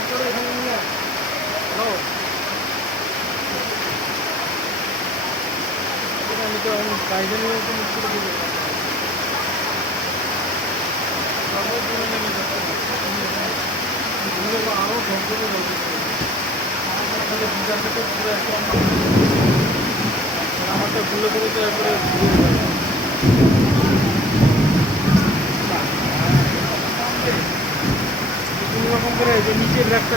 Hello, আমি তো আমি বাইরে নিয়ে তো মুখ করে দিতে পারবো। আরও ধরে বলতে বিজারটা তো পুরো একদম আমারটা ভুলে করে তো একবারে কোনো রকম করে যে নিচের ব্যাগটা